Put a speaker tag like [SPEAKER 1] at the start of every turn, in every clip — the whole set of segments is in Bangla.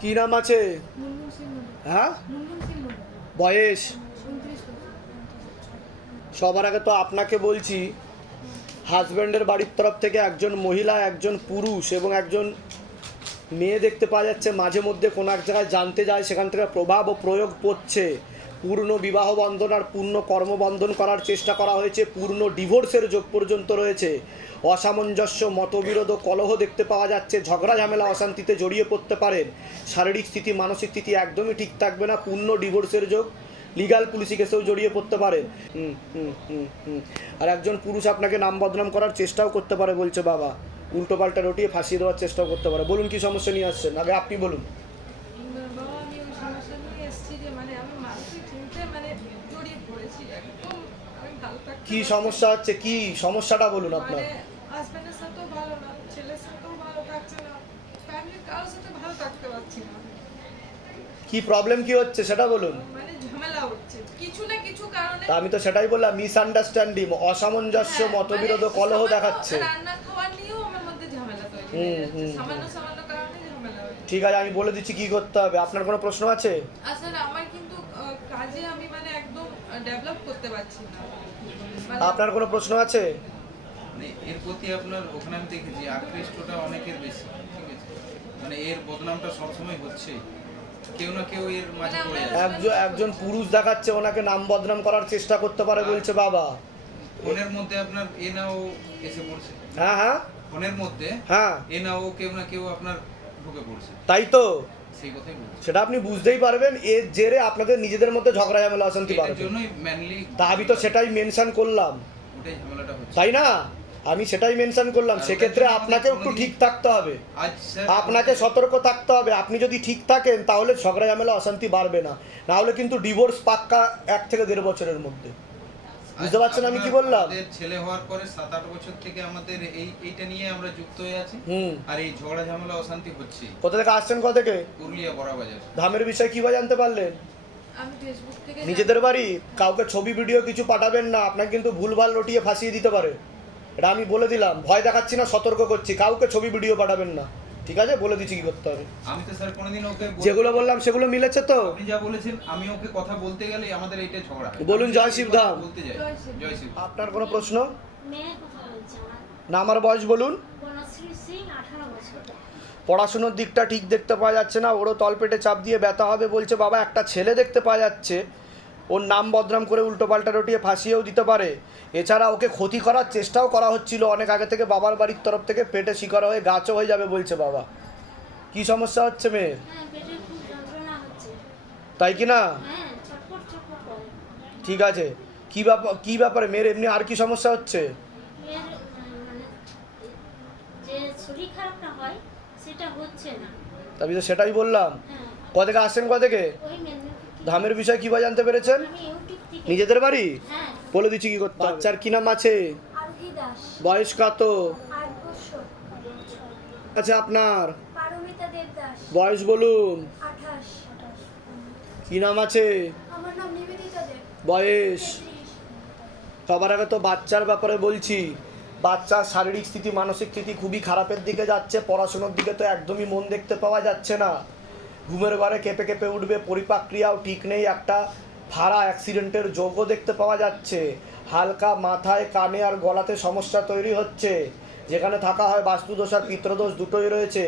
[SPEAKER 1] কি নাম আছে? হ্যাঁ? বয়স? সবার আগে তো আপনাকে বলছি, হাজব্যান্ডের বাড়ির তরফ থেকে একজন মহিলা, একজন পুরুষ এবং একজন মেয়ে দেখতে পাওয়া যাচ্ছে। মাঝে মধ্যে কোনো এক জায়গায় জানতে যায়, সেখান থেকে প্রভাব ও প্রয়োগ পড়ছে। পূর্ণ বিবাহ বন্ধন আর পূর্ণ কর্মবন্ধন করার চেষ্টা করা হয়েছে। পূর্ণ ডিভোর্সের যোগ পর্যন্ত রয়েছে। অসামঞ্জস্য, মতবিরোধ ও কলহ দেখতে পাওয়া যাচ্ছে। ঝগড়া, ঝামেলা, অশান্তিতে জড়িয়ে পড়তে পারেন। শারীরিক স্থিতি, মানসিক স্থিতি একদমই ঠিক থাকবে না। পূর্ণ ডিভোর্সের যোগ লিগাল পুলিশি কেসেও জড়িয়ে পড়তে পারেন। হুম হুম হুম আর একজন পুরুষ আপনাকে নাম বদনাম করার চেষ্টাও করতে পারে বলছে বাবা। উল্টো পাল্টা রটিয়ে ফাঁসিয়ে দেওয়ার চেষ্টাও করতে পারে। বলুন কি সমস্যা নিয়ে আসছেন? আগে আপনি বলুন
[SPEAKER 2] বাবা আমি ওই সমস্যা নিয়ে এসেছি যে মানে আমি মানসিক চিন্তায় মানে জড়িয়ে পড়েছি একদম আমি ভালো থাকতে
[SPEAKER 1] কি সমস্যা হচ্ছে? কি সমস্যাটা বলুন আপনার?
[SPEAKER 2] সাথেও ভালো না ছেলের সাথেও ভালো থাকছে না ফ্যামিলির কারোর সাথে ভালো থাকতে পারছি না।
[SPEAKER 1] কি প্রবলেম কি হচ্ছে সেটা বলুন।
[SPEAKER 2] মানে ঝামেলা হচ্ছে কিছু না কিছু কারণে
[SPEAKER 1] তা আমি তো সেটাই বললাম মিসআন্ডারস্ট্যান্ডিং অসামঞ্জস্য
[SPEAKER 2] হ্যাঁ,
[SPEAKER 1] মতবিরোধ
[SPEAKER 2] মানে
[SPEAKER 1] কলহ দেখাচ্ছে।
[SPEAKER 2] রান্না খাওয়া নিয়েও আমার মধ্যে ঝামেলা তৈরি
[SPEAKER 1] হুম, হুম,
[SPEAKER 2] সামান্য সামান্য কারণে ঝামেলা
[SPEAKER 1] ঠিক আছে আমি বলে দিচ্ছি কি করতে হবে। আপনার কোনো প্রশ্ন আছে?
[SPEAKER 2] আমার কিন্তু কাজে আমি মানে একদম ডেভেলপ করতে পারছি না। মানে
[SPEAKER 1] আপনার কোনো প্রশ্ন আছে?
[SPEAKER 3] মানে এর প্রতি আপনার ওখানে আমি দেখেছি আকৃষ্টটা অনেকের বেশি ঠিক আছে? মানে এর বদনামটা সবসময় হচ্ছে। কেউ না কেউ এর মাঝে
[SPEAKER 2] মানে
[SPEAKER 1] একজন একজন পুরুষ দেখাচ্ছে ওনাকে নাম বদনাম করার চেষ্টা করতে পারে বলছে বাবা।
[SPEAKER 3] ফোনের মধ্যে আপনার এ না ও এসে পড়ছে।
[SPEAKER 1] হ্যাঁ হ্যাঁ।
[SPEAKER 3] ফোনের মধ্যে
[SPEAKER 1] হ্যাঁ।
[SPEAKER 3] এ না ও কেউ না কেউ আপনার ঢুকে পড়ছে।
[SPEAKER 1] তাই তো?
[SPEAKER 3] সেই কথাই বলছি।
[SPEAKER 1] সেটা আপনি বুঝতেই পারবেন এর জেরে আপনাদের নিজেদের মধ্যে ঝগড়া ঝামেলা অশান্তি
[SPEAKER 3] এটার
[SPEAKER 1] বাড়বে।
[SPEAKER 3] জন্যই
[SPEAKER 1] তা আমি তো সেটাই মেনশন করলাম।
[SPEAKER 3] ওটাই ঝামেলাটা হচ্ছে।
[SPEAKER 1] তাই না? আমি সেটাই মেনশন করলাম। সেক্ষেত্রে আপনাকেও একটু ঠিক থাকতে হবে।
[SPEAKER 3] আজ স্যার
[SPEAKER 1] আপনাকে সতর্ক থাকতে হবে। আপনি যদি ঠিক থাকেন তাহলে ঝগড়া ঝামেলা অশান্তি বাড়বে না। না হলে কিন্তু ডিভোর্স পাক্কা এক থেকে দেড় বছরের মধ্যে। বুঝতে পারছেন আমি কি বললাম?
[SPEAKER 3] আমাদের ছেলে হওয়ার পরে সাত আট বছর থেকে আমাদের এই এইটা নিয়ে আমরা যুক্ত হয়ে আছি।
[SPEAKER 1] হুম।
[SPEAKER 3] আর এই ঝগড়া ঝামেলা অশান্তি হচ্ছে।
[SPEAKER 1] কোথা থেকে আসছেন কোথা থেকে?
[SPEAKER 3] পুরুলিয়া বড় বাজার।
[SPEAKER 1] ধামের বিষয়ে কীভাবে জানতে পারলেন?
[SPEAKER 2] আমি ফেসবুক থেকে
[SPEAKER 1] নিজেদের বাড়ি? কাউকে ছবি ভিডিও কিছু পাঠাবেন না আপনাকে কিন্তু ভুলভাল রটিয়ে ফাঁসিয়ে দিতে পারে। এটা আমি বলে দিলাম ভয় দেখাচ্ছি না সতর্ক করছি কাউকে ছবি ভিডিও পাঠাবেন না। ঠিক আছে? বলে দিচ্ছি কি করতে হবে।
[SPEAKER 3] আমি তো স্যার কোনোদিন ওকে
[SPEAKER 1] যেগুলো বললাম সেগুলো মিলেছে তো?
[SPEAKER 3] আপনি যা বলেছেন আমি ওকে কথা বলতে গেলে আমাদের এইটা ঝগড়া
[SPEAKER 1] বলুন জয় শিবধাম।
[SPEAKER 3] কথা বলতে যাই।
[SPEAKER 2] জয় শিব।
[SPEAKER 1] আপনার কোনো প্রশ্ন?
[SPEAKER 4] মেয়ের কথা বলছি
[SPEAKER 1] না আমার বয়স বলুন।
[SPEAKER 4] বনশ্রী সিং আঠারো বছর।
[SPEAKER 1] পড়াশুনোর দিকটা ঠিক দেখতে পাওয়া যাচ্ছে না। ওরও তলপেটে চাপ দিয়ে ব্যথা হবে বলছে। বাবা একটা ছেলে দেখতে পাওয়া যাচ্ছে। ওর নাম বদনাম করে উল্টো পাল্টা রটিয়ে ফাঁসিয়েও দিতে পারে। এছাড়া ওকে ক্ষতি করার চেষ্টাও করা হচ্ছিল। অনেক আগে থেকে বাবার বাড়ির তরফ থেকে পেটে শিকার হয়ে গাছও হয়ে যাবে বলছে বাবা। কি সমস্যা হচ্ছে মেয়ের?
[SPEAKER 4] হ্যাঁ
[SPEAKER 1] তাই কি না?
[SPEAKER 4] হ্যাঁ
[SPEAKER 1] ঠিক আছে। কি ব্যাপার কি ব্যাপারে মেয়ের এমনি আর কি সমস্যা হচ্ছে?
[SPEAKER 4] মানে
[SPEAKER 1] তবে তো সেটাই বললাম। কোথা থেকে আসছেন কোথা থেকে ধামের বিষয়ে কীভাবে জানতে পেরেছেন? নিজেদের বাড়ি?
[SPEAKER 4] হ্যাঁ।
[SPEAKER 1] বলে দিচ্ছি কি করতে বাচ্চার কি নাম আছে? বয়স কত? আছে আপনার? বয়স বলুন। কি নাম আছে? বয়স? সবার আগে তো বাচ্চার ব্যাপারে বলছি। বাচ্চার শারীরিক স্থিতি মানসিক স্থিতি খুবই খারাপের দিকে যাচ্ছে। পড়াশোনার দিকে তো একদমই মন দেখতে পাওয়া যাচ্ছে না। ঘুমের ঘরে কেঁপে কেঁপে উঠবে পরিপাক্রিয়াও ঠিক নেই একটা। ফাড়া অ্যাক্সিডেন্টের যোগও দেখতে পাওয়া যাচ্ছে। হালকা মাথায়, কানে আর গলাতে সমস্যা তৈরি হচ্ছে। যেখানে থাকা হয় বাস্তুদোষ আর পিত্রদোষ দুটোই রয়েছে।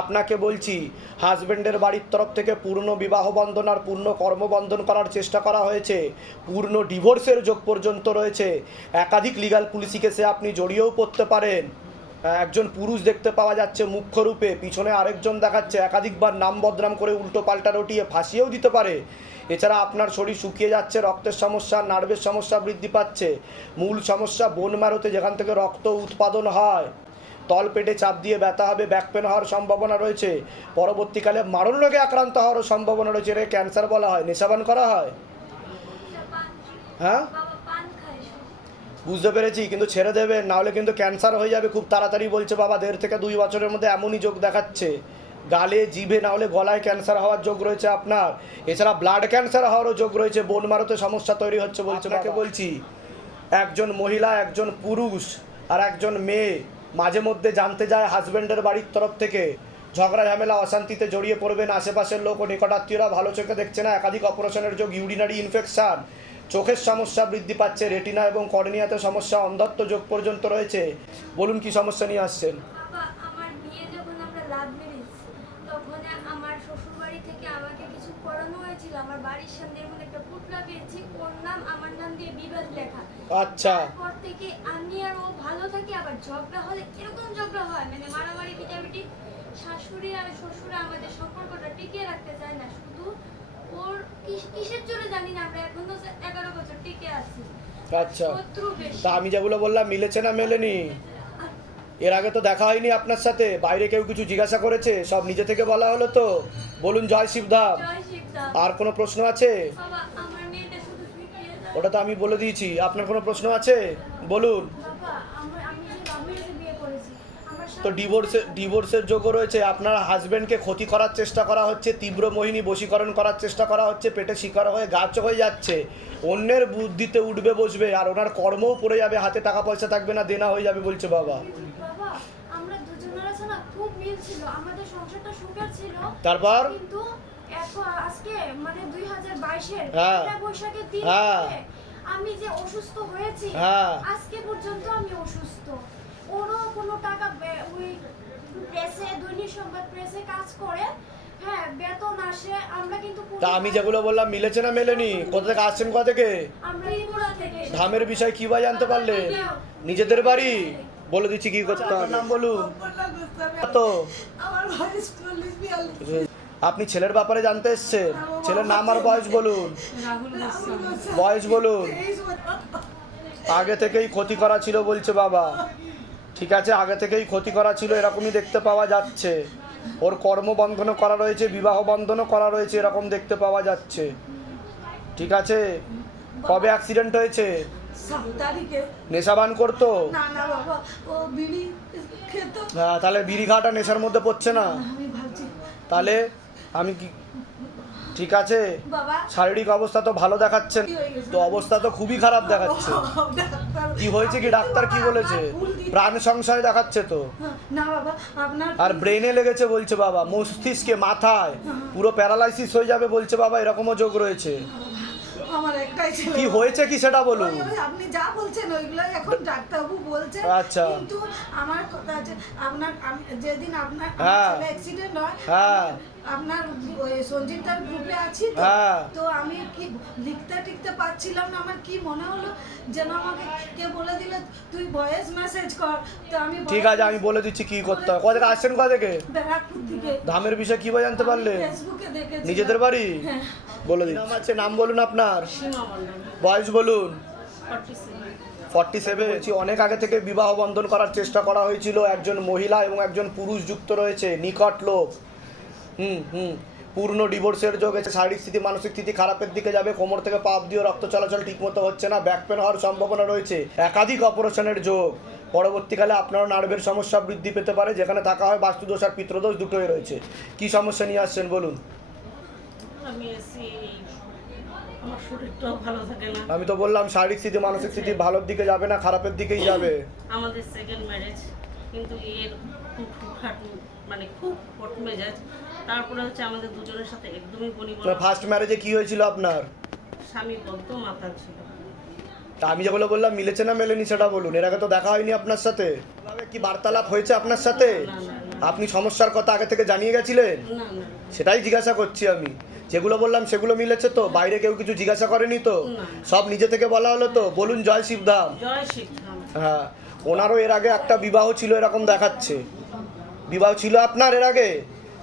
[SPEAKER 1] আপনাকে বলছি, হাজবেন্ডের বাড়ির তরফ থেকে পূর্ণ বিবাহ বন্ধন আর পূর্ণ কর্মবন্ধন করার চেষ্টা করা হয়েছে। পূর্ণ ডিভোর্সের যোগ পর্যন্ত রয়েছে। একাধিক লিগাল পুলিশি কেসে আপনি জড়িয়েও পড়তে পারেন। একজন পুরুষ দেখতে পাওয়া যাচ্ছে মুখ্য রূপে পিছনে আরেকজন দেখাচ্ছে, একাধিকবার নাম বদনাম করে উল্টো পাল্টা রটিয়ে ফাঁসিয়েও দিতে পারে। এছাড়া আপনার শরীর শুকিয়ে যাচ্ছে, রক্তের সমস্যা, নার্ভের সমস্যা বৃদ্ধি পাচ্ছে। মূল সমস্যা বোন ম্যারোতে যেখান থেকে রক্ত উৎপাদন হয়। তল পেটে চাপ দিয়ে ব্যথা হবে ব্যাক পেন হওয়ার সম্ভাবনা রয়েছে। পরবর্তীকালে মারণ রোগে আক্রান্ত হওয়ারও সম্ভাবনা রয়েছে। রে ক্যান্সার বলা হয়, নেশাবান করা হয়। হ্যাঁ। বুঝতে পেরেছি কিন্তু ছেড়ে দেবেন নাহলে কিন্তু ক্যান্সার হয়ে যাবে খুব তাড়াতাড়ি বলছে বাবা দেড় থেকে দুই বছরের মধ্যে এমনই যোগ দেখাচ্ছে। গালে জিভে না হলে গলায় ক্যান্সার হওয়ার যোগ রয়েছে আপনার। এছাড়া ব্লাড ক্যান্সার হওয়ারও যোগ রয়েছে বোন মারোতে সমস্যা তৈরি হচ্ছে বলছে আপনাকে বলছি একজন মহিলা একজন পুরুষ আর একজন মেয়ে মাঝে মধ্যে জানতে যায় হাজব্যান্ডের বাড়ির তরফ থেকে। ঝগড়া ঝামেলা অশান্তিতে জড়িয়ে পড়বেন আশেপাশের লোক ও নিকটাত্মীয়রা। ভালো চোখে দেখছে না একাধিক অপারেশনের যোগ ইউরিনারি ইনফেকশন চোখের সমস্যা বৃদ্ধি পাচ্ছে রেটিনা এবং কর্নিয়াতে সমস্যা অন্ধত্ব যোগ পর্যন্ত রয়েছে। বলুন কি সমস্যা নিয়ে আসছেন?
[SPEAKER 5] আমার বিয়ে যখন আমরা লাভ ম্যারেজ তখন আমার শ্বশুরবাড়ি থেকে আমাকে কিছু করানো হয়েছিল। আমার বাড়ির সামনে এমন একটা পুটলা পেয়েছি ওর নাম আমার নাম দিয়ে বিবাদ লেখা।
[SPEAKER 1] আচ্ছা।
[SPEAKER 5] তারপর থেকে আমি আর ও ভালো থাকি আবার ঝগড়া হলে এরকম ঝগড়া হয় মানে মারামারি পিটাপিটি শাশুড়ি আর শ্বশুরা আমাদের সম্পর্কটা টিকিয়ে রাখতে চায় না। শুধু কিসের জন্য জানি না আমরা এখনও যে এগারো বছর টিকে আছি।
[SPEAKER 1] আচ্ছা তা আমি যেগুলো বললাম মিলেছে না মেলেনি? এর আগে তো দেখা হয়নি আপনার সাথে বাইরে কেউ কিছু জিজ্ঞাসা করেছে? সব নিজে থেকে বলা হলো তো? বলুন জয় শিবধাম। আর কোনো প্রশ্ন আছে? ওটা তো আমি বলে দিয়েছি আপনার কোনো প্রশ্ন আছে? বলুন
[SPEAKER 5] বাবা আমার আমি যে লাভের বিয়ে করেছি আমার
[SPEAKER 1] তো ডিভোর্সের ডিভোর্সের যোগ্য রয়েছে আপনার হাজব্যান্ডকে ক্ষতি করার চেষ্টা করা হচ্ছে তীব্র মোহিনী বশীকরণ করার চেষ্টা করা হচ্ছে পেটে শিকার হয়ে গাছ হয়ে যাচ্ছে অন্যের বুদ্ধিতে উঠবে বসবে আর ওনার কর্মও পড়ে যাবে হাতে টাকা পয়সা থাকবে না দেনা হয়ে যাবে বলছে বাবা তারপর
[SPEAKER 5] মানে
[SPEAKER 1] হ্যাঁ। হ্যাঁ।
[SPEAKER 5] আমি যে অসুস্থ হয়েছি
[SPEAKER 1] হ্যাঁ।
[SPEAKER 5] আজকে পর্যন্ত আমি অসুস্থ ওরও কোনো টাকা ওই প্রেসে দৈনিক সংবাদ প্রেসে কাজ করে। হ্যাঁ বেতন আসে আমরা কিন্তু
[SPEAKER 1] তা আমি যেগুলো বললাম মিলেছে না মেলেনি? কোথা থেকে আসছেন কোথা থেকে? ধামের বিষয় কি বা জানতে পারলে? নিজেদের বাড়ি? বলে দিচ্ছি কি করতে হবে? নাম বলুন। তো আপনি ছেলের ব্যাপারে জানতে এসছেন। ছেলের নাম আর বয়স বলুন। বয়স বলুন। আগে থেকেই ক্ষতি করা ছিল বলছে বাবা। ঠিক আছে আগে থেকেই ক্ষতি করা ছিল এরকমই দেখতে পাওয়া যাচ্ছে। ওর কর্মবন্ধনও করা রয়েছে বিবাহ বন্ধনও করা রয়েছে এরকম দেখতে পাওয়া যাচ্ছে। ঠিক আছে? কবে অ্যাক্সিডেন্ট হয়েছে? নেশাবান করতো? হ্যাঁ তাহলে বিড়ি নেশার মধ্যে পড়ছে না?
[SPEAKER 2] আমি
[SPEAKER 1] তাহলে আমি কি ঠিক আছে? শারীরিক অবস্থা তো ভালো দেখাচ্ছেন। তো অবস্থা তো খুবই খারাপ দেখাচ্ছে। কি হয়েছে কি? ডাক্তার কি বলেছে? প্রাণ সংশয় দেখাচ্ছে তো।
[SPEAKER 2] আপনার
[SPEAKER 1] আর ব্রেনে লেগেছে বলছে বাবা মস্তিষ্কে মাথায়। পুরো প্যারালাইসিস হয়ে যাবে বলছে বাবা এরকমও যোগ রয়েছে।
[SPEAKER 2] আমার একটাই ছিল।
[SPEAKER 1] কি হয়েছে কি সেটা বলুন।
[SPEAKER 2] আপনি যা বলছেন এখন ডাক্তারবাবু বলছে
[SPEAKER 1] আচ্ছা।
[SPEAKER 2] কিন্তু আমার কথা আছে আপনার যেদিন আপনার
[SPEAKER 1] হ্যাঁ।
[SPEAKER 2] অ্যাক্সিডেন্ট হয়
[SPEAKER 1] হ্যাঁ।
[SPEAKER 2] আপনার সঞ্জীবদার গ্রুপে আছি তো
[SPEAKER 1] হ্যাঁ।
[SPEAKER 2] তো আমি কি লিখতে টিখতে পারছিলাম না আমার কি মনে হলো যেন আমাকে কে বলে দিল তুই ভয়েস মেসেজ কর। তো আমি
[SPEAKER 1] ঠিক আছে আমি বলে দিচ্ছি কি করতে হয় কোথা থেকে আসছেন কোথা থেকে?
[SPEAKER 2] ব্যারাকপুর থেকে।
[SPEAKER 1] ধামের বিষয়ে কি জানতে পারলে?
[SPEAKER 2] ফেসবুকে দেখেছি।
[SPEAKER 1] নিজেদের বাড়ি?
[SPEAKER 2] হ্যাঁ।
[SPEAKER 1] বলে দিন নাম আছে নাম বলুন আপনার। বয়স বলুন। ফর্টি সেভেন অনেক আগে থেকে বিবাহ বন্ধন করার চেষ্টা করা হয়েছিল। একজন মহিলা এবং একজন পুরুষ যুক্ত রয়েছে। নিকট লোক। হুম হুম। পূর্ণ ডিভোর্সের যোগ আছে শারীরিক স্থিতি মানসিক স্থিতি খারাপের দিকে যাবে কোমর থেকে পাপ দিয়ে রক্ত চলাচল ঠিকমতো হচ্ছে না ব্যাক পেন হওয়ার সম্ভাবনা রয়েছে। একাধিক অপারেশনের যোগ। পরবর্তীকালে আপনারও নার্ভের সমস্যা বৃদ্ধি পেতে পারে যেখানে থাকা হয় বাস্তুদোষ আর পিত্রদোষ দুটোই রয়েছে। কি সমস্যা নিয়ে আসছেন বলুন?
[SPEAKER 6] আমি
[SPEAKER 1] তো বললাম শারীরিক স্থিতি মানসিক স্থিতি ভালোর দিকে যাবে না খারাপের দিকেই যাবে।
[SPEAKER 6] আমাদের সেকেন্ড ম্যারেজ কিন্তু এর খুব মানে খুব মেজাজ তারপরে হচ্ছে আমাদের দুজনের সাথে একদমই বনিব
[SPEAKER 1] ফার্স্ট ম্যারেজে কি হয়েছিল আপনার?
[SPEAKER 6] স্বামী বদ্ধ মাতাল ছিল।
[SPEAKER 1] তা আমি যেগুলো বললাম মিলেছে না মেলেনি সেটা বলুন। এর আগে তো দেখা হয়নি আপনার সাথে। কি বার্তালাপ হয়েছে আপনার সাথে? আপনি সমস্যার কথা আগে থেকে জানিয়ে গেছিলেন?
[SPEAKER 6] না না।
[SPEAKER 1] সেটাই জিজ্ঞাসা করছি আমি। যেগুলো বললাম সেগুলো মিলেছে তো? বাইরে কেউ কিছু জিজ্ঞাসা করেনি তো? সব নিজে থেকে বলা হলো তো? বলুন জয় শিবধাম হ্যাঁ। ওনারও এর আগে একটা বিবাহ ছিল এরকম দেখাচ্ছে। বিবাহ ছিল আপনার এর আগে?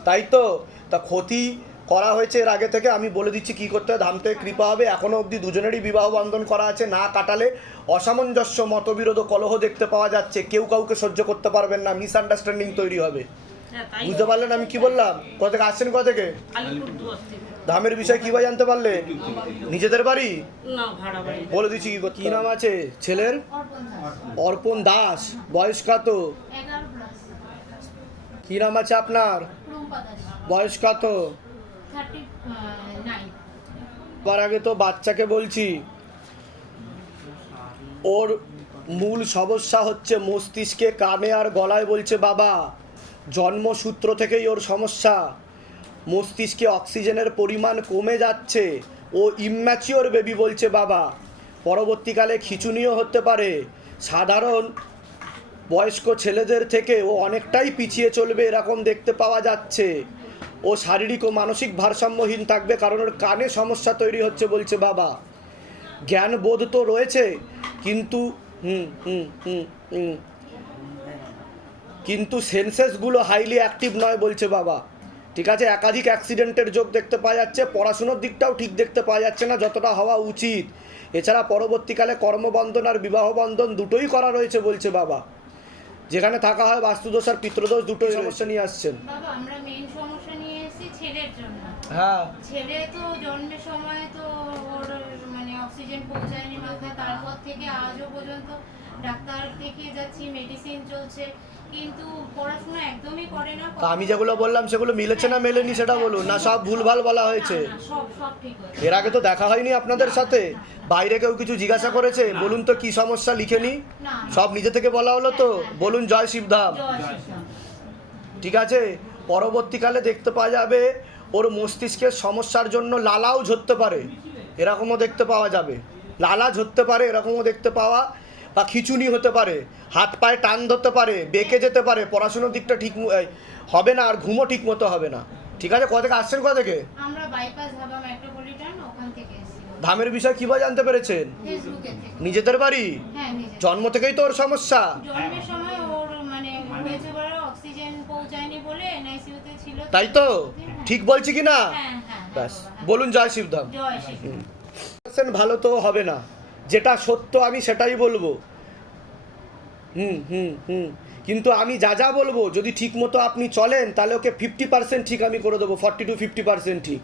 [SPEAKER 1] তাই তো? তা ক্ষতি করা হয়েছে এর আগে থেকে আমি বলে দিচ্ছি কি করতে হয় ধাম থেকে কৃপা হবে। এখনও অবধি দুজনেরই বিবাহ বন্ধন করা আছে না কাটালে অসামঞ্জস্য মতবিরোধ ও কলহ দেখতে পাওয়া যাচ্ছে। কেউ কাউকে সহ্য করতে পারবেন না মিসআন্ডারস্ট্যান্ডিং তৈরি হবে।
[SPEAKER 6] হ্যাঁ
[SPEAKER 1] বুঝতে পারলেন আমি কি বললাম? কোথা থেকে আসছেন কোথা থেকে? ধামের বিষয় কি বা জানতে পারলে? নিজেদের বাড়ি?
[SPEAKER 6] না ভাড়া বাড়ি
[SPEAKER 1] বলে দিচ্ছি কি কি নাম আছে? ছেলের? অর্পণ দাস। বয়স কত? কি নাম আছে আপনার? বয়স কত? তার আগে তো বাচ্চাকে বলছি। ওর মূল সমস্যা হচ্ছে মস্তিষ্কে কানে আর গলায় বলছে, বাবা, জন্মসূত্র থেকেই ওর সমস্যা। মস্তিষ্কে অক্সিজেনের পরিমাণ কমে যাচ্ছে। ও ইম্যাচিওর বেবি বলছে, বাবা, পরবর্তীকালে খিচুনিও হতে পারে। সাধারণ বয়স্ক ছেলেদের থেকে ও অনেকটাই পিছিয়ে চলবে এরকম দেখতে পাওয়া যাচ্ছে। ও শারীরিক ও মানসিক ভারসাম্যহীন থাকবে কারণ ওর কানে সমস্যা তৈরি হচ্ছে বলছে বাবা। জ্ঞান বোধ তো রয়েছে, কিন্তু হুম হুম হুম হুম। কিন্তু সেন্সেসগুলো হাইলি অ্যাক্টিভ নয় বলছে বাবা। ঠিক আছে, একাধিক অ্যাক্সিডেন্টের যোগ দেখতে পাওয়া যাচ্ছে, পড়াশুনোর দিকটাও ঠিক দেখতে পাওয়া যাচ্ছে না, যতটা হওয়া উচিত। এছাড়া পরবর্তীকালে কর্মবন্ধন আর বিবাহ বন্ধন দুটোই করা রয়েছে বলছে বাবা। যেখানে থাকা হয় বাস্তুদোষ আর পিতৃদোষ দুটো সমস্যা নিয়ে আসছেন।
[SPEAKER 7] বাবা আমরা মেইন সমস্যা নিয়ে এসেছি ছেলের জন্য।
[SPEAKER 1] হ্যাঁ।
[SPEAKER 7] ছেলে তো জন্মের সময় তো ওর মানে অক্সিজেন পৌঁছায়নি মাথায় তারপর থেকে আজও পর্যন্ত ডাক্তার দেখিয়ে যাচ্ছি মেডিসিন চলছে। কিন্তু পড়াশোনা একদমই করে না
[SPEAKER 1] তা আমি যেগুলো বললাম সেগুলো মিলেছে না মেলেনি সেটা বলুন? না সব ভুলভাল বলা হয়েছে।
[SPEAKER 7] না, না, সব সব ঠিক হয়েছে।
[SPEAKER 1] এর আগে তো দেখা হয়নি আপনাদের সাথে? বাইরে কেউ কিছু জিজ্ঞাসা করেছে? বলুন তো কি সমস্যা লিখে নি
[SPEAKER 7] না।
[SPEAKER 1] সব নিজে থেকে বলা হলো তো? বলুন জয় শিবধাম।
[SPEAKER 7] জয় শ্রীরাম।
[SPEAKER 1] ঠিক আছে? পরবর্তীকালে দেখতে পাওয়া যাবে ওর মস্তিষ্কের সমস্যার জন্য লালাও ঝরতে পারে। এরকমও দেখতে পাওয়া যাবে। লালা ঝরতে পারে এরকমও দেখতে পাওয়া বা খিচুনি হতে পারে হাত পায়ে টান ধরতে পারে বেঁকে যেতে পারে পড়াশুনোর দিকটা ঠিক হবে না আর ঘুমও ঠিক মতো হবে না। ঠিক আছে কোথা থেকে আসছেন কোথা থেকে? ধামের বিষয় কীভাবে জানতে পেরেছেন? নিজেদের বাড়ি?
[SPEAKER 7] হ্যাঁ
[SPEAKER 1] জন্ম থেকেই তো ওর সমস্যা।
[SPEAKER 7] মানে
[SPEAKER 1] তাই তো? ঠিক বলছি কি না?
[SPEAKER 7] হ্যাঁ হ্যাঁ হ্যাঁ
[SPEAKER 1] ব্যাস
[SPEAKER 7] হ্যাঁ।
[SPEAKER 1] বলুন জয় শিবধাম। ভালো তো হবে না। যেটা সত্য আমি সেটাই বলব। হুম হুম হুম। কিন্তু আমি যা যা বলব যদি ঠিক মতো আপনি চলেন তাহলে ওকে ফিফটি পার্সেন্ট ঠিক আমি করে দেবো ফর্টি টু ফিফটি পার্সেন্ট ঠিক।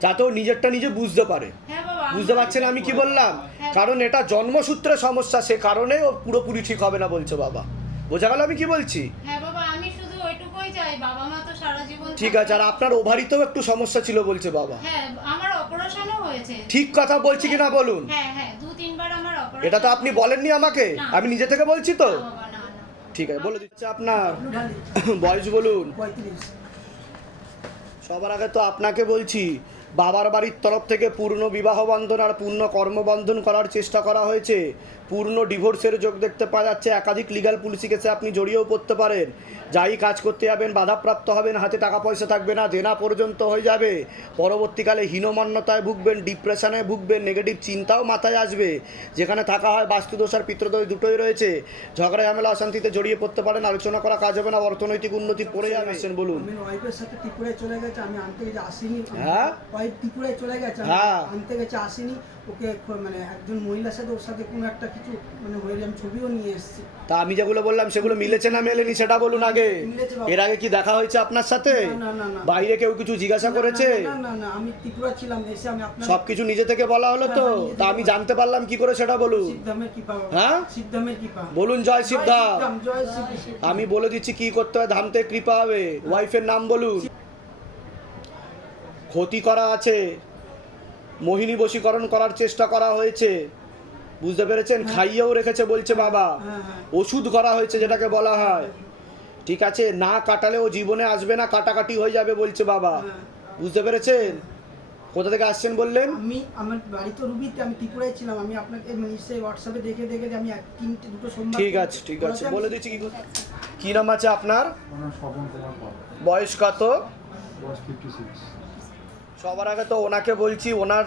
[SPEAKER 1] যাতে ও নিজেরটা নিজে বুঝতে পারে।
[SPEAKER 7] হ্যাঁ
[SPEAKER 1] বুঝতে পারছেন আমি কি বললাম? কারণ এটা জন্মসূত্রে সমস্যা সে কারণে ও পুরোপুরি ঠিক হবে না বলছে বাবা। বোঝা গেল আমি কি বলছি?
[SPEAKER 7] হ্যাঁ
[SPEAKER 1] ঠিক আছে আর আপনার ওভারিতেও একটু সমস্যা ছিল বলছে বাবা।
[SPEAKER 7] হ্যাঁ
[SPEAKER 1] ঠিক কথা বলছি কিনা বলুন?
[SPEAKER 7] হ্যাঁ হ্যাঁ। তিনবার আমার অপারেশন
[SPEAKER 1] এটা তো আপনি বলেননি আমাকে। আমি নিজে থেকে বলছি তো? ঠিক আছে বলে দিচ্ছি আপনার। বয়স বলুন। সবার আগে তো আপনাকে বলছি বাবার বাড়ির তরফ থেকে পূর্ণ বিবাহ বন্ধন আর পূর্ণ কর্মবন্ধন করার চেষ্টা করা হয়েছে। পূর্ণ ডিভোর্সের যোগ দেখতে পাওয়া যাচ্ছে। একাধিক লিগাল পুলিশি কেসে আপনি জড়িয়েও পড়তে পারেন। যাই কাজ করতে যাবেন বাধাপ্রাপ্ত হবেন হাতে টাকা পয়সা থাকবে না জেনা পর্যন্ত হয়ে যাবে। পরবর্তীকালে হীনমান্যতায় ভুগবেন ডিপ্রেশনে ভুগবেন নেগেটিভ চিন্তাও মাথায় আসবে। যেখানে থাকা হয় বাস্তুদোষ আর পিতৃদোষ দুটোই রয়েছে। ঝগড়া ঝামেলা অশান্তিতে জড়িয়ে পড়তে পারেন আলোচনা করা কাজ হবে না অর্থনৈতিক উন্নতি পড়ে যাবে। বলুন।
[SPEAKER 8] আমি ওয়াইফের সাথে ত্রিপুরায় চলে গেছে আমি আনতে গেছে আসিনি।
[SPEAKER 1] হ্যাঁ?
[SPEAKER 8] ওয়াইফ ত্রিপুরায় চলে গেছে আমি
[SPEAKER 1] হ্যাঁ।
[SPEAKER 8] আনতে গেছে আসিনি। ওকে মানে একজন মহিলার সাথে ওর সাথে কোনো একটা কিছু মানে হয়ে আমি ছবিও নিয়ে এসেছি।
[SPEAKER 1] তা আমি যেগুলো বললাম সেগুলো মিলেছে না মেলেনি সেটা বলুন আগে। এর আগে কি দেখা হয়েছে আপনার সাথে। বাইরে কেউ কিছু জিজ্ঞাসা করেছে?
[SPEAKER 8] না আমি ত্রিপুরা ছিলাম এসে আমি আপনার
[SPEAKER 1] সব কিছু নিজে থেকে বলা হলো তো।
[SPEAKER 8] হ্যাঁ,
[SPEAKER 1] তা আমি জানতে পারলাম কি করে সেটা বলুন। হ্যাঁ? বলুন জয় শিবধাম
[SPEAKER 8] সিদ্ধাম
[SPEAKER 1] আমি বলে দিচ্ছি কি করতে হয় ধামতে কৃপা হবে। ওয়াইফের নাম বলুন। ক্ষতি করা আছে। মোহিনী বশীকরণ করার চেষ্টা করা হয়েছে। বুঝতে পেরেছেন? খাইয়েও রেখেছে বলছে বাবা।
[SPEAKER 8] হ্যাঁ হ্যাঁ।
[SPEAKER 1] ওষুধ করা হয়েছে যেটাকে বলা হয়। ঠিক আছে? না কাটালে ও জীবনে আসবে না কাটাকাটি হয়ে যাবে বলছে বাবা।
[SPEAKER 8] হ্যাঁ।
[SPEAKER 1] বুঝতে পেরেছেন? কোথা থেকে আসছেন বললেন?
[SPEAKER 8] আমি আমার বাড়ি তো রুবিতে আমি ত্রিপুরায় ছিলাম। আমি আপনাকে নিশ্চয়ই হোয়াটসঅ্যাপে দেখে দেখে আমি এক তিনটে দুটো সোমবার
[SPEAKER 1] ঠিক আছে ঠিক আছে। বলে দিচ্ছি কি করতে কি নাম আছে আপনার? বয়স কত? সবার আগে তো ওনাকে বলছি ওনার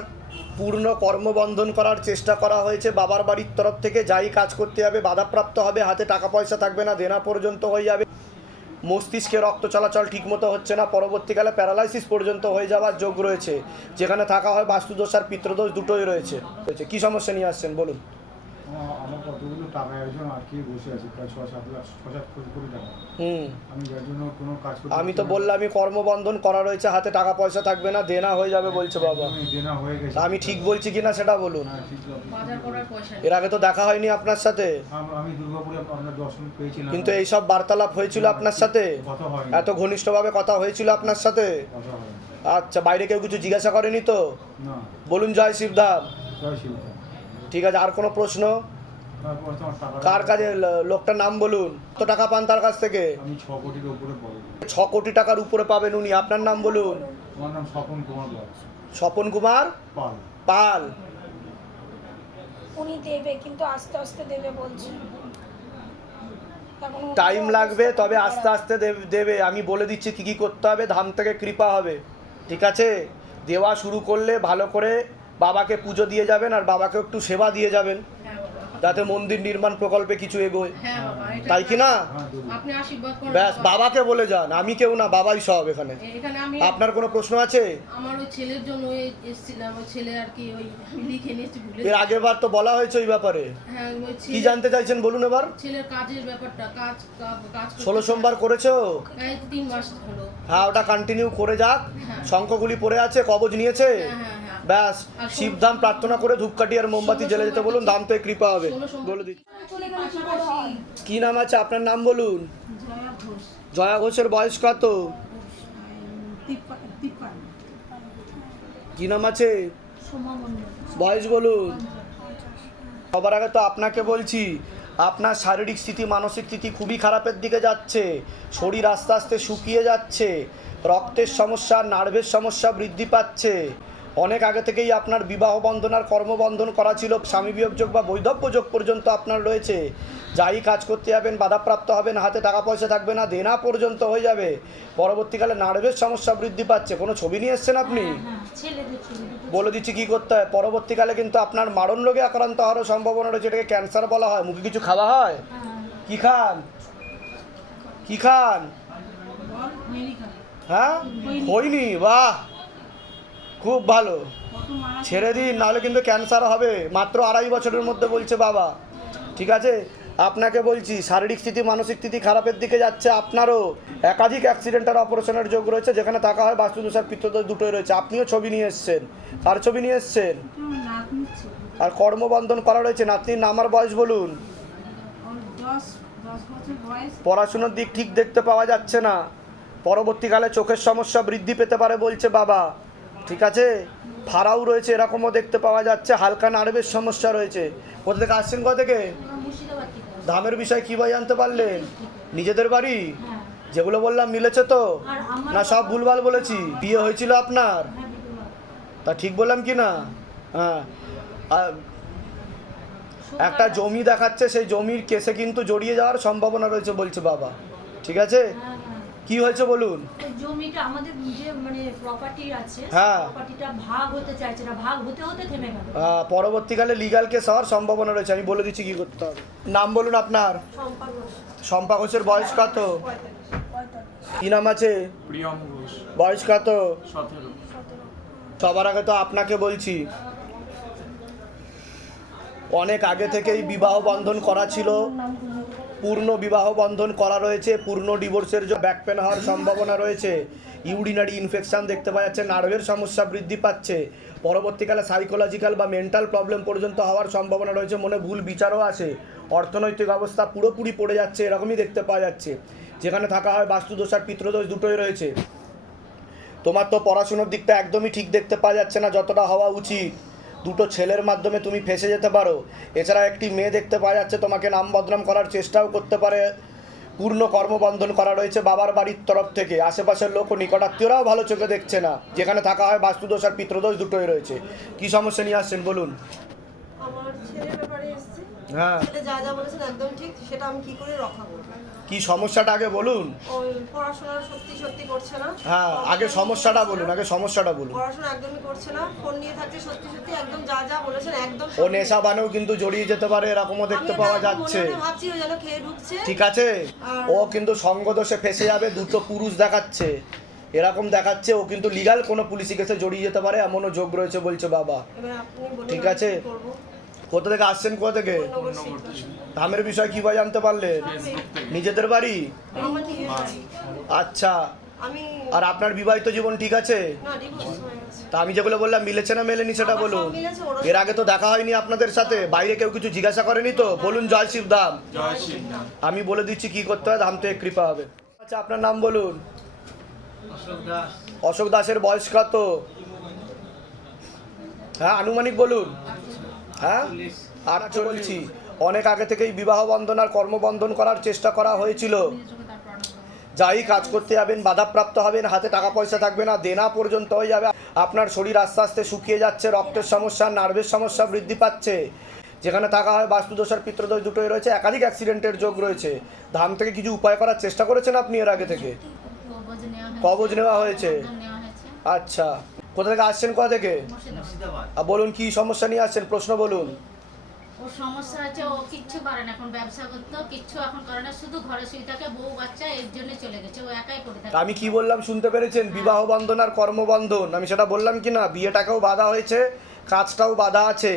[SPEAKER 1] পূর্ণ কর্মবন্ধন করার চেষ্টা করা হয়েছে। বাবার বাড়ির তরফ থেকে যাই কাজ করতে হবে, বাধাপ্রাপ্ত হবে, হাতে টাকা পয়সা থাকবে না, দেনা পর্যন্ত হয়ে যাবে। মস্তিষ্কে রক্ত চলাচল ঠিকমতো হচ্ছে না, পরবর্তীকালে প্যারালাইসিস পর্যন্ত হয়ে যাওয়ার যোগ রয়েছে। যেখানে থাকা হয় বাস্তুদোষ আর পিতৃদোষ দুটোই রয়েছে। কী সমস্যা নিয়ে আসছেন, বলুন।
[SPEAKER 9] আমার আমার কতগুলো টাকা একজন আর কি বসে আছে প্রায় ছ সাত লাখ ছ সাত কোটি কোটি টাকা।
[SPEAKER 1] হুম।
[SPEAKER 9] আমি যার জন্য কোনো কাজ করতে
[SPEAKER 1] আমি তো
[SPEAKER 9] না।
[SPEAKER 1] বললামই কর্মবন্ধন করা রয়েছে হাতে টাকা পয়সা থাকবে না দেনা হয়ে যাবে বলছে বাবা।
[SPEAKER 9] আমি দেনা হয়ে গেছে।
[SPEAKER 1] আমি ঠিক বলছি কিনা সেটা বলুন।
[SPEAKER 9] হ্যাঁ, ঠিক আছে।
[SPEAKER 7] বাজার করার পয়সা নেই।
[SPEAKER 1] এর আগে তো দেখা হয়নি আপনার সাথে।
[SPEAKER 9] আম- আমি দুর্গাপুরে আপনার দর্শন পেয়েছিলাম।
[SPEAKER 1] কিন্তু এইসব বার্তালাপ হয়েছিল আপনার সাথে? এত ঘনিষ্ঠভাবে কথা হয়েছিল আপনার সাথে? আচ্ছা বাইরে কেউ কিছু জিজ্ঞাসা করেনি তো? বলুন জয় শিবধাম।
[SPEAKER 9] জয় শিবধাম।
[SPEAKER 1] ঠিক আছে আর কোনো প্রশ্ন? কার কাছে? লোকটার নাম বলুন। কত টাকা পান তার কাছ থেকে?
[SPEAKER 9] ছ
[SPEAKER 1] কোটি টাকার উপরে পাবেন উনি। আপনার নাম বলুন।
[SPEAKER 9] স্বপন কুমার পাল।
[SPEAKER 1] পাল।
[SPEAKER 10] উনি দেবে কিন্তু আস্তে আস্তে দেবে বলছে। এখন ওনার
[SPEAKER 1] টাইম লাগবে তবে আস্তে আস্তে দেব- দেবে। আমি বলে দিচ্ছি কি কি করতে হবে। ধাম থেকে কৃপা হবে। ঠিক আছে? দেওয়া শুরু করলে ভালো করে বাবাকে পুজো দিয়ে যাবেন আর বাবাকে একটু সেবা দিয়ে যাবেন। যাতে মন্দির নির্মাণ প্রকল্পে কিছু এগোয়।
[SPEAKER 2] হ্যাঁ
[SPEAKER 1] তাই কি না? ব্যাস বাবাকে বলে যান আমি কেউ না বাবাই সব এখানে। আপনার কোনো প্রশ্ন আছে?
[SPEAKER 2] আমার ওই ছেলের জন্য এসেছিলাম ওই ছেলে আর কি ওই লিখে নিয়েছি
[SPEAKER 1] এর আগের বার তো বলা হয়েছে ওই ব্যাপারে।
[SPEAKER 2] হ্যাঁ
[SPEAKER 1] কি জানতে চাইছেন বলুন এবার?
[SPEAKER 2] ছেলের কাজের ব্যাপারটা কাজ কাজ
[SPEAKER 1] ষোলো সোমবার করেছ?
[SPEAKER 2] তিন মাস হলো।
[SPEAKER 1] হ্যাঁ ওটা কন্টিনিউ করে যাক।
[SPEAKER 2] হ্যাঁ।
[SPEAKER 1] শঙ্খগুলি পড়ে আছে কবজ নিয়েছে?
[SPEAKER 2] হ্যাঁ।
[SPEAKER 1] ব্যাস শিবধাম প্রার্থনা করে ধূপকাঠি আর মোমবাতি জ্বেলে যেতে বলুন দাম তো কৃপা হবে। বলে দিচ্ছি। কি নাম আছে আপনার নাম বলুন? জয়া ঘোষের বয়স কত? কি নাম আছে? বয়স বলুন। সবার আগে তো আপনাকে বলছি আপনার শারীরিক স্থিতি মানসিক স্থিতি খুবই খারাপের দিকে যাচ্ছে। শরীর আস্তে আস্তে শুকিয়ে যাচ্ছে। রক্তের সমস্যা নার্ভের সমস্যা বৃদ্ধি পাচ্ছে। অনেক আগে থেকেই আপনার বিবাহ বন্ধন আর কর্মবন্ধন করা ছিল। স্বামী বিয়োগ যোগ বা বৈধব্য যোগ পর্যন্ত আপনার রয়েছে। যাই কাজ করতে যাবেন বাধাপ্রাপ্ত হবেন হাতে টাকা পয়সা থাকবে না দেনা পর্যন্ত হয়ে যাবে। পরবর্তীকালে নার্ভের সমস্যা বৃদ্ধি পাচ্ছে। কোনো ছবি নিয়ে এসছেন আপনি?
[SPEAKER 4] হ্যাঁ দুটো
[SPEAKER 1] বলে দিচ্ছি কি করতে হয়? পরবর্তীকালে কিন্তু আপনার মারণ রোগে আক্রান্ত হওয়ারও সম্ভাবনা রয়েছে। এটাকে ক্যান্সার বলা হয়। মুখে কিছু খাওয়া হয়?
[SPEAKER 4] হ্যাঁ।
[SPEAKER 1] কি খান? কি খান? হ্যাঁ? হয়নি? বাহ! খুব ভালো। ছেড়ে দিন নাহলে কিন্তু ক্যান্সার হবে। মাত্র আড়াই বছরের মধ্যে বলছে বাবা। ঠিক আছে? আপনাকে বলছি শারীরিক স্থিতি মানসিক স্থিতি খারাপের দিকে যাচ্ছে আপনারও। একাধিক অ্যাক্সিডেন্ট আর অপারেশনের যোগ রয়েছে যেখানে থাকা হয় বাস্তুদোষার পিত্তদোষ দুটোই রয়েছে। আপনিও ছবি নিয়ে এসছেন। কার ছবি নিয়ে এসছেন? আর কর্মবন্ধন করা রয়েছে। নাতনির নামার বয়স বলুন। পড়াশুনোর দিক ঠিক দেখতে পাওয়া যাচ্ছে না। পরবর্তীকালে চোখের সমস্যা বৃদ্ধি পেতে পারে বলছে বাবা। ঠিক আছে? ফাড়াও রয়েছে, এরকমও দেখতে পাওয়া যাচ্ছে, হালকা নার্ভের সমস্যা রয়েছে। কোথা থেকে আসছেন কোথা থেকে? ধামের বিষয় কী ভাই জানতে পারলেন? নিজেদের বাড়ি? যেগুলো বললাম মিলেছে তো? না, সব ভুলভাল বলেছি। বিয়ে হয়েছিল আপনার? তা ঠিক বললাম কি না? হ্যাঁ। একটা জমি দেখাচ্ছে, সেই জমির কেসে কিন্তু জড়িয়ে যাওয়ার সম্ভাবনা রয়েছে বলছে বাবা। ঠিক আছে? কি হয়েছে বলুন?
[SPEAKER 4] জমিটা আমাদের যে মানে প্রপার্টি আছে
[SPEAKER 1] হ্যাঁ।
[SPEAKER 4] প্রপার্টিটা ভাগ হতে চাইছে না ভাগ হতে হতে থেমে গেল।
[SPEAKER 1] পরবর্তীকালে লিগাল কেস হওয়ার সম্ভাবনা রয়েছে। আমি বলে দিচ্ছি কি করতে হবে। নাম বলুন আপনার। শম্পা ঘোষের বয়স কত? কি নাম আছে?
[SPEAKER 9] প্রিয়ম ঘোষ।
[SPEAKER 1] বয়স কত?
[SPEAKER 9] সতেরো।
[SPEAKER 1] সবার আগে তো আপনাকে বলছি অনেক আগে থেকেই বিবাহ বন্ধন করা ছিল। পূর্ণ বিবাহ বন্ধন করা রয়েছে, পূর্ণ ডিভোর্সের যে ব্যাক পেন হওয়ার সম্ভাবনা রয়েছে। ইউরিনারি ইনফেকশন দেখতে পাওয়া যাচ্ছে নার্ভের সমস্যা বৃদ্ধি পাচ্ছে। পরবর্তীকালে সাইকোলজিক্যাল বা মেন্টাল প্রবলেম পর্যন্ত হওয়ার সম্ভাবনা রয়েছে মনে ভুল বিচারও আছে। অর্থনৈতিক অবস্থা পুরোপুরি পড়ে যাচ্ছে, এরকমই দেখতে পাওয়া যাচ্ছে। যেখানে থাকা হয় বাস্তুদোষ আর পিত্রদোষ দুটোই রয়েছে। তোমার তো পড়াশুনোর দিকটা একদমই ঠিক দেখতে পাওয়া যাচ্ছে না, যতটা হওয়া উচিত। দুটো ছেলের মাধ্যমে তুমি ফেসে যেতে পারো। এছাড়া একটি মেয়ে দেখতে পাওয়া যাচ্ছে, তোমাকে নাম বদনাম করার চেষ্টাও করতে পারে। পূর্ণ কর্মবন্ধন করা রয়েছে বাবার বাড়ির তরফ থেকে। আশেপাশের লোক ও নিকটাত্মীয়রাও ভালো চোখে দেখছে না। যেখানে থাকা হয় বাস্তুদোষ আর পিত্রদোষ দুটোই রয়েছে। কি সমস্যা নিয়ে আসছেন, বলুন?
[SPEAKER 11] আমার ছেলের ব্যাপারে
[SPEAKER 1] হ্যাঁ।
[SPEAKER 11] যা যা বলেছেন একদম ঠিক সেটা আমি কি করে রক্ষা করব?
[SPEAKER 1] কি সমস্যাটা আগে বলুন?
[SPEAKER 11] ওই পড়াশোনা সত্যি সত্যি করছে না।
[SPEAKER 1] হ্যাঁ আগে সমস্যাটা বলুন আগে সমস্যাটা বলুন।
[SPEAKER 11] পড়াশোনা একদমই করছে না ফোন নিয়ে থাকছে সত্যি সত্যি একদম যা যা বলেছেন একদম
[SPEAKER 1] ও নেশা বানেও কিন্তু জড়িয়ে যেতে পারে এরকমও দেখতে পাওয়া যাচ্ছে।
[SPEAKER 11] ভাবছি ও যেন খেয়ে ঢুকছে।
[SPEAKER 1] ঠিক আছে? ও কিন্তু সঙ্গদোষে ফেসে যাবে দুটো পুরুষ দেখাচ্ছে। এরকম দেখাচ্ছে ও কিন্তু লিগাল কোনো পুলিশি কেসে জড়িয়ে যেতে পারে এমনও যোগ রয়েছে বলছে বাবা। ঠিক আছে। কোথা থেকে আসছেন কোথা থেকে। ধামের বিষয় কি ভাই জানতে পারলেন? নিজেদের বাড়ি। আচ্ছা। আর আপনার বিবাহিত জীবন ঠিক আছে?
[SPEAKER 11] না ডিভোর্স গেছে
[SPEAKER 1] তা আমি যেগুলো বললাম মিলেছে না মেলেনি সেটা বলুন। এর আগে তো দেখা হয়নি আপনাদের সাথে বাইরে কেউ কিছু জিজ্ঞাসা করেনি তো? বলুন জয় শিব ধাম। আমি বলে দিচ্ছি কি করতে হয় ধাম থেকে কৃপা হবে। আচ্ছা আপনার নাম বলুন। অশোক দাসের বয়স কত? হ্যাঁ আনুমানিক বলুন। হ্যাঁ? আর বলছি অনেক আগে থেকেই বিবাহ বন্ধন আর কর্মবন্ধন করার চেষ্টা করা হয়েছিল। যাই কাজ করতে যাবেন বাধাপ্রাপ্ত হবেন হাতে টাকা পয়সা থাকবে না দেনা পর্যন্ত হয়ে যাবে। আপনার শরীর আস্তে আস্তে শুকিয়ে যাচ্ছে রক্তের সমস্যা নার্ভের সমস্যা বৃদ্ধি পাচ্ছে। যেখানে থাকা হয় বাস্তুদোষ আর পিত্রদোষ দুটোই রয়েছে একাধিক অ্যাক্সিডেন্টের যোগ রয়েছে। ধাম থেকে কিছু উপায় করার চেষ্টা করেছেন আপনি এর আগে থেকে?
[SPEAKER 7] কবজ নেওয়া হয়েছে।
[SPEAKER 1] আচ্ছা। কোথা থেকে আসছেন কোথা থেকে? আর বলুন কি সমস্যা নিয়ে আসছেন? প্রশ্ন বলুন।
[SPEAKER 7] ওর সমস্যা আছে ও কিচ্ছু পারে না। এখন ব্যবসা করতে কিচ্ছু এখন করে না। শুধু ঘরে শুয়ে থাকে বউ বাচ্চা এর জন্য চলে গেছে। ও একাই করে থাকে।
[SPEAKER 1] আমি কি বললাম শুনতে পেরেছেন? বিবাহ বন্ধন আর কর্মবন্ধন। আমি সেটা বললাম কি না? বিয়েটাকেও বাধা হয়েছে কাজটাও বাধা আছে।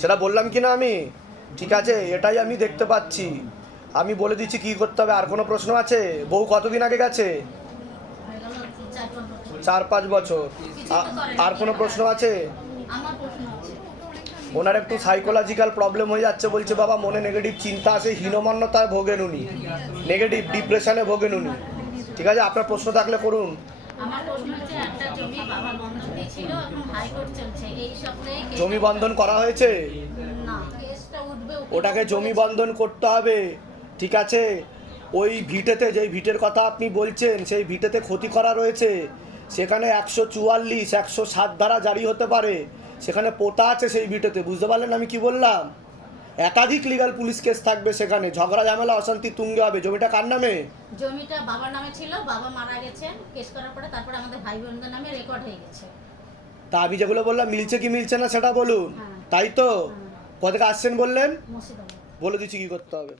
[SPEAKER 1] সেটা বললাম কি না আমি? ঠিক আছে এটাই আমি দেখতে পাচ্ছি। আমি বলে দিচ্ছি কি করতে হবে? আর কোনো প্রশ্ন আছে? বউ কতদিন আগে গেছে
[SPEAKER 7] হয়ে গেল চার পাঁচ বছর
[SPEAKER 1] চার পাঁচ বছর। আর কোনো প্রশ্ন আছে? ওনার একটু সাইকোলজিক্যাল প্রবলেম হয়ে যাচ্ছে বলছে বাবা মনে নেগেটিভ চিন্তা আসে হীনমান্যতায় ভোগেন উনি। নেগেটিভ ডিপ্রেশনে ভোগেন উনি। ঠিক আছে আপনার প্রশ্ন থাকলে করুন।
[SPEAKER 7] জমি বন্ধন
[SPEAKER 1] করা হয়েছে? ওটাকে জমি বন্ধন করতে হবে। ঠিক আছে? ওই ভিটেতে যেই ভিটের কথা আপনি বলছেন সেই ভিটেতে ক্ষতি করা রয়েছে। সেখানে একশো চুয়াল্লিশ একশো সাত ধারা জারি হতে পারে। সেখানে পোতা আছে সেই ভিটেতে বুঝতে পারলেন আমি কি বললাম? একাধিক লিগাল পুলিশ কেস থাকবে সেখানে ঝগড়া ঝামেলা অশান্তি তুঙ্গে হবে। জমিটা কার নামে?
[SPEAKER 7] জমিটা বাবার নামে ছিল বাবা মারা গেছে কেস করার পরে তারপরে আমাদের ভাই বোনদের নামে রেকর্ড হয়ে গেছে।
[SPEAKER 1] তা আমি যেগুলো বললাম মিলছে কি মিলছে না সেটা বলুন।
[SPEAKER 7] হ্যাঁ।
[SPEAKER 1] তাই তো? কোথা থেকে আসছেন বললেন? বলে দিচ্ছি কি করতে হবে।